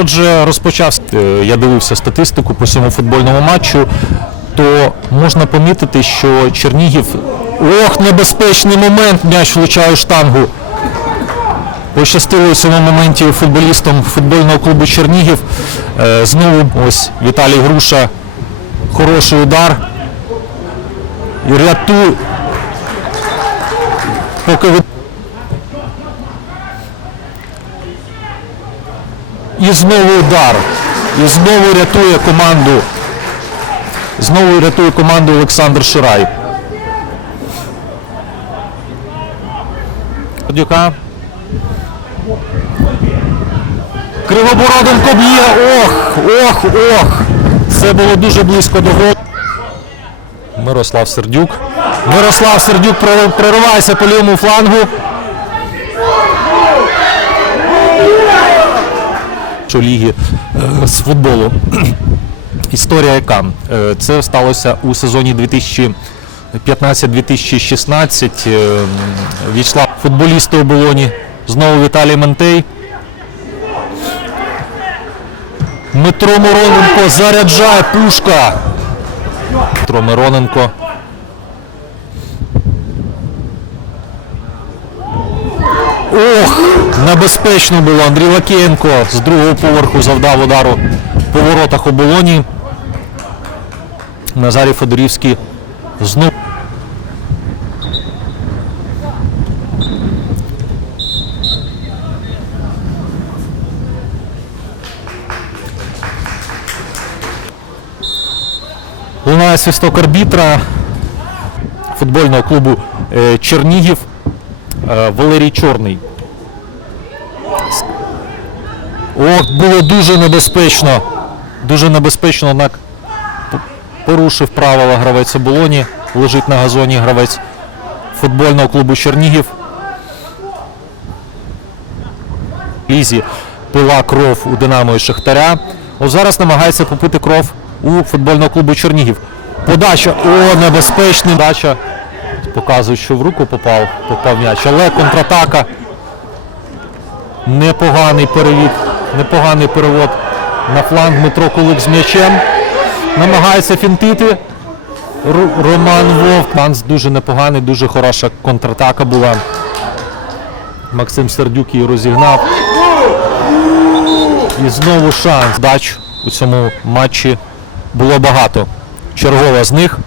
Отже, розпочався. е, Я дивився статистику по цьому футбольному матчу. То можна помітити, що Чернігів. Ох, небезпечний момент! М'яч влучає штангу. Пощастило у цьому моменті футболістам футбольного клубу Чернігів. Е, Знову ось Віталій Груша. Хороший удар. І рятує. Поки І знову удар. І знову рятує команду. Знову рятує команду Олександр Ширай. Дюка. Кривобороденко б'є. Ох, ох, ох. Це було дуже близько до голу. Мирослав Сердюк. Мирослав Сердюк прор- проривається по лівому флангу. Що ліги е, з футболу. Історія яка? Е, Це сталося у сезоні 2015-2016. Е, Війшла футболісти у Болоні. Знову Віталій Мантей. Дмитро Мироненко заряджає пушка. Дмитро Мироненко. Ох, небезпечно було. Андрій Лакієнко з другого поверху завдав удару по воротах оболоні. Назарій Федорівський знов. Лунає свисток арбітра футбольного клубу е, Чернігів Валерій Чорний. Ох, було дуже небезпечно. Дуже небезпечно, однак порушив правила гравець оболоні. Лежить на газоні гравець футбольного клубу Чернігів. Лізі пила кров у Динамо і Шахтаря. От зараз намагається попити кров у футбольного клубу Чернігів. Подача. О, небезпечний. Подача. Показують, що в руку попав, попав м'яч. Але контратака. Непоганий перевід, непоганий перевод на фланг Дмитро Кулик з м'ячем. Намагається фінтити. Роман Вовк. Манс дуже непоганий, дуже хороша контратака була. Максим Сердюк її розігнав. І знову шанс. Дач у цьому матчі було багато. Чергова з них.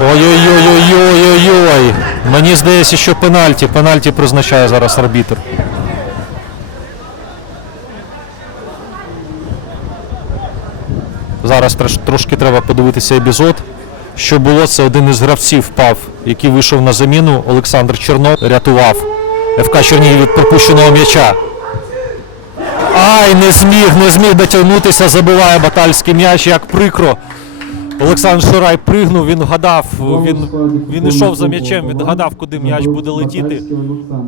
Ой-ой-ой-ой-ой-ой-ой. Мені здається, що пенальті. Пенальті призначає зараз арбітр. Зараз трошки треба подивитися епізод. Що було, це один із гравців впав, який вийшов на заміну. Олександр Чернов рятував ФК Чернігів від пропущеного м'яча. Ай, не зміг, не зміг дотягнутися, забиває батальський м'яч, як прикро. Олександр Шурай пригнув, він вгадав, він, він йшов за м'ячем, він вгадав, куди м'яч буде летіти.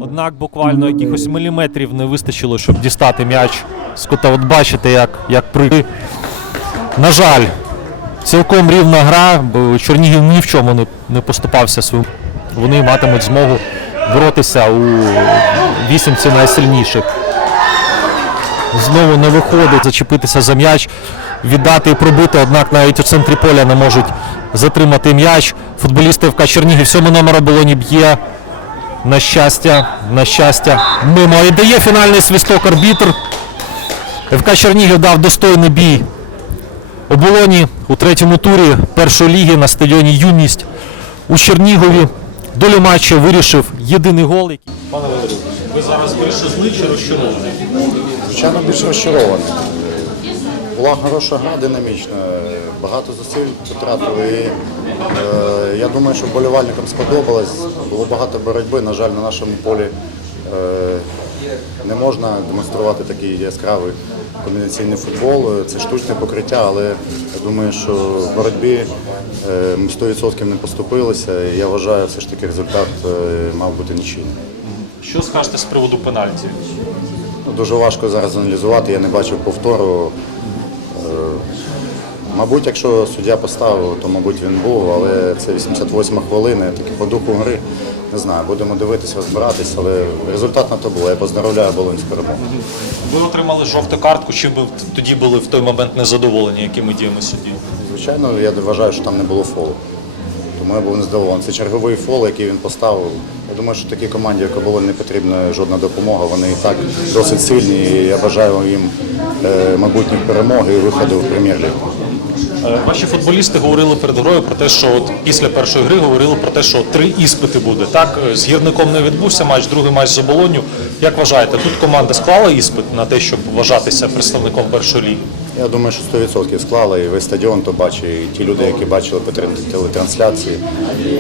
Однак буквально якихось міліметрів не вистачило, щоб дістати м'яч з кута. От бачите, як, як при. На жаль, цілком рівна гра, бо Чернігів ні в чому не, не поступався своїм. Вони матимуть змогу боротися у вісімці найсильніших. Знову не виходить зачепитися за м'яч, віддати і пробити, однак навіть у центрі поля не можуть затримати м'яч. Футболісти ФК Чернігів сьомий номер оболоні б'є. На щастя, на щастя, мимо. І дає фінальний свисток арбітр. ФК Чернігів дав достойний бій оболоні у третьому турі першої ліги на стадіоні Юність у Чернігові. Долю матчу вирішив єдиний гол. Пане Валерію, ви зараз більше зли чи розчаровані? Звичайно, більш розчарований. Була хороша гра, динамічна, багато зусиль потратили. І, е, я думаю, що вболівальникам сподобалось. Було багато боротьби. На жаль, на нашому полі е, не можна демонструвати такий яскравий комбінаційний футбол. Це штучне покриття, але я думаю, що в боротьбі е, ми 100% не поступилися. І Я вважаю, все ж таки результат е, мав бути нічийний. Що скажете з приводу пенальті? Ну, Дуже важко зараз аналізувати, я не бачив повтору. Мабуть, якщо суддя поставив, то мабуть він був, але це 88 хвилина, таки по духу гри Не знаю, будемо дивитися, розбиратися, але результат на то було. Я поздравляю Болонь з перемогою. Ви отримали жовту картку, чи ви тоді були в той момент незадоволені, якими діями судді? Звичайно, я вважаю, що там не було фолу. Тому я був нездоволений. Це черговий фол, який він поставив. Я думаю, що такій команді, як Оболонь, не потрібна жодна допомога. Вони і так досить сильні. І я бажаю їм е, майбутніх перемог і виходу в прем'єр-лігу. Е, Ваші футболісти говорили перед грою про те, що от після першої гри говорили про те, що три іспити буде. Так, Е, з гірником не відбувся матч, другий матч з оболонню. Як вважаєте, тут команда склала іспит на те, щоб вважатися представником першої ліги? Я думаю, що 100% склала і весь стадіон то бачить, і ті люди, які бачили по телетрансляції.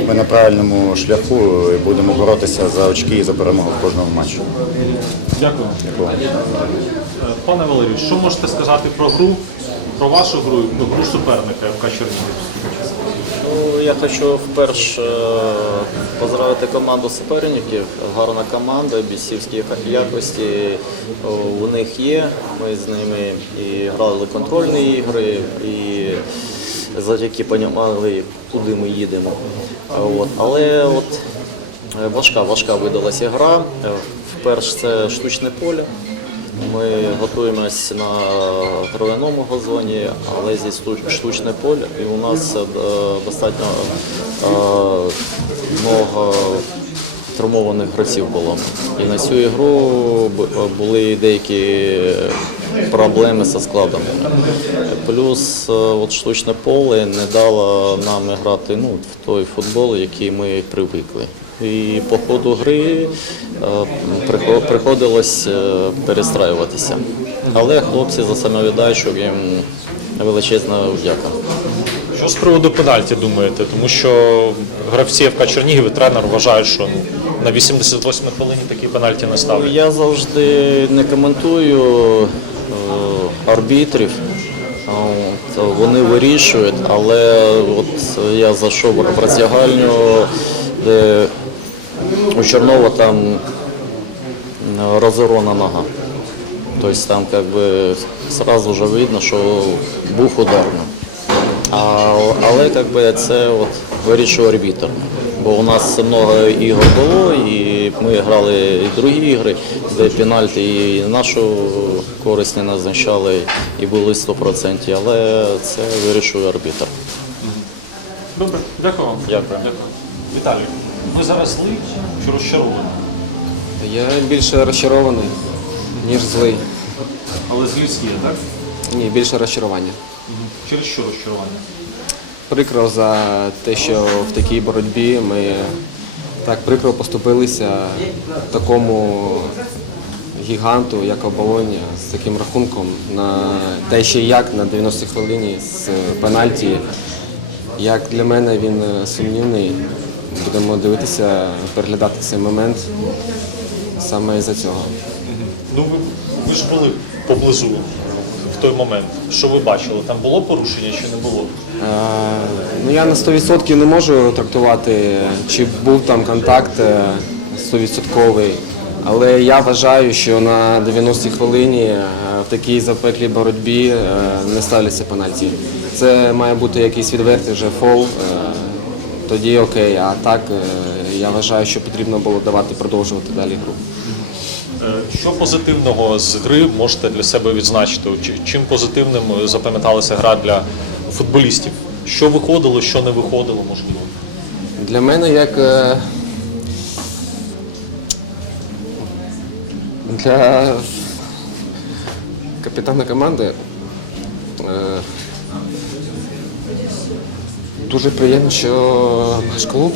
Ми на правильному шляху і будемо боротися за очки і за перемогу в кожному матчі. Дякую. Пане Валерію, що можете сказати про гру, про вашу гру, і гру суперника ФК Чернігів? Ну, я хочу вперше е, поздравити команду суперників. Гарна команда, бійцівські якості о, у них є. Ми з ними і грали контрольні ігри, і завдяки понімали, куди ми їдемо. От. Але от е, важка, важка видалася гра. Е, Вперше це штучне поле. Ми готуємось на травяному газоні, але зі штучне поле, і у нас е, достатньо е, много травмованих гравців було. І на цю ігру були деякі проблеми зі складом. Плюс е, от штучне поле не дало нам грати ну, в той футбол, який ми привикли. І по ходу гри е, приходилось е, перестраюватися. Але хлопці за самовіддачу їм величезна вдяка. Що з приводу пенальті думаєте? Тому що гравці ФК Чернігів і тренер вважають, що на 88 й хвилині такі пенальті не ставлять. Я завжди не коментую е, арбітрів. Вони вирішують, але от я зайшов в роздягальню, де у Чорнова там розорвана нога. Тобто там как би сразу вже видно, що був ударний. А, але как би, це от вирішує арбітр. Бо у нас много ігор було, і ми грали і другі ігри, де пенальті і нашу користь не назначали, і були 100%, але це вирішує арбітр. Добре, дякую вам. Дякую. Віталій, ви зараз злий чи розчаровані? Я більше розчарований, ніж злий. Але злість є, так? Ні, більше розчарування. Через що розчарування? Прикро за те, що в такій боротьбі ми так прикро поступилися такому гіганту, як оболоня, з таким рахунком на те, ще як на 90-й хвилині з пенальті. Як для мене він е, сумнівний. Будемо дивитися, переглядати цей момент саме із-за цього. Ну ви, ви ж були поблизу в той момент. Що ви бачили? Там було порушення чи не було? Е, Ну, я на 100% не можу трактувати, чи був там контакт е, 100%. Але я вважаю, що на 90-й хвилині е, в такій запеклій боротьбі е, не ставляться пенальті. Це має бути якийсь відвертий вже фол, е, тоді окей. А так е, я вважаю, що потрібно було давати продовжувати далі гру. Е, Що позитивного з гри можете для себе відзначити? Чим позитивним е, запам'яталася гра для футболістів? Що виходило, що не виходило, можливо? Для мене як для капітана команди дуже приємно, що наш клуб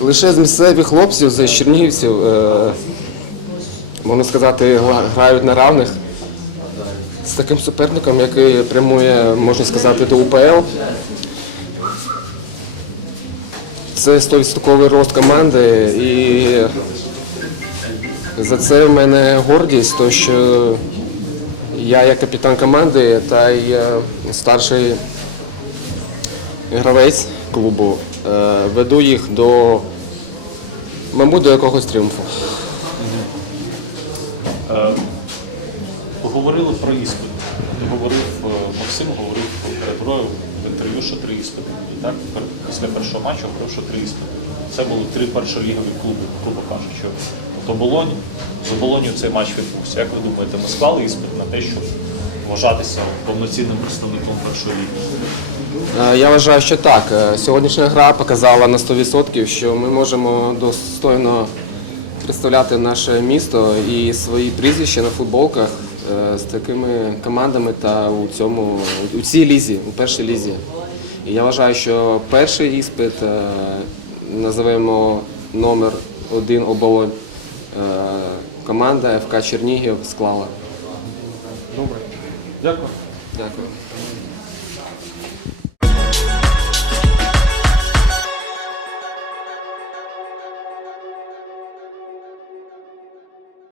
лише з місцевих хлопців, з чернігівців, е, можна сказати, грають на равних з таким суперником, який прямує, можна сказати, до УПЛ. Це 100% рост команди і за це в мене гордість, то що я як капітан команди та й е, старший гравець клубу е, веду їх до, мабуть, до якогось тріумфу. Говорили про іспит. Говорив е, Максим, говорив перед в інтерв'ю, що три іспити будуть. Так? Після першого матчу говорив, що три іспити. Це були три першолігові клуби, грубо кажучи. От оболонь, з оболонью цей матч відбувся. Як ви думаєте, ми склали іспит на те, щоб вважатися повноцінним представником першої ліги? Е, Я вважаю, що так. Е, Сьогоднішня гра показала на 100%, що ми можемо достойно представляти наше місто і свої прізвища на футболках е, з такими командами та у цьому у цій лізі, у першій лізі. І я вважаю, що перший іспит називаємо номер один оболонь. Е, Команда ФК Чернігів склала. Добре. Дякую. Дякую.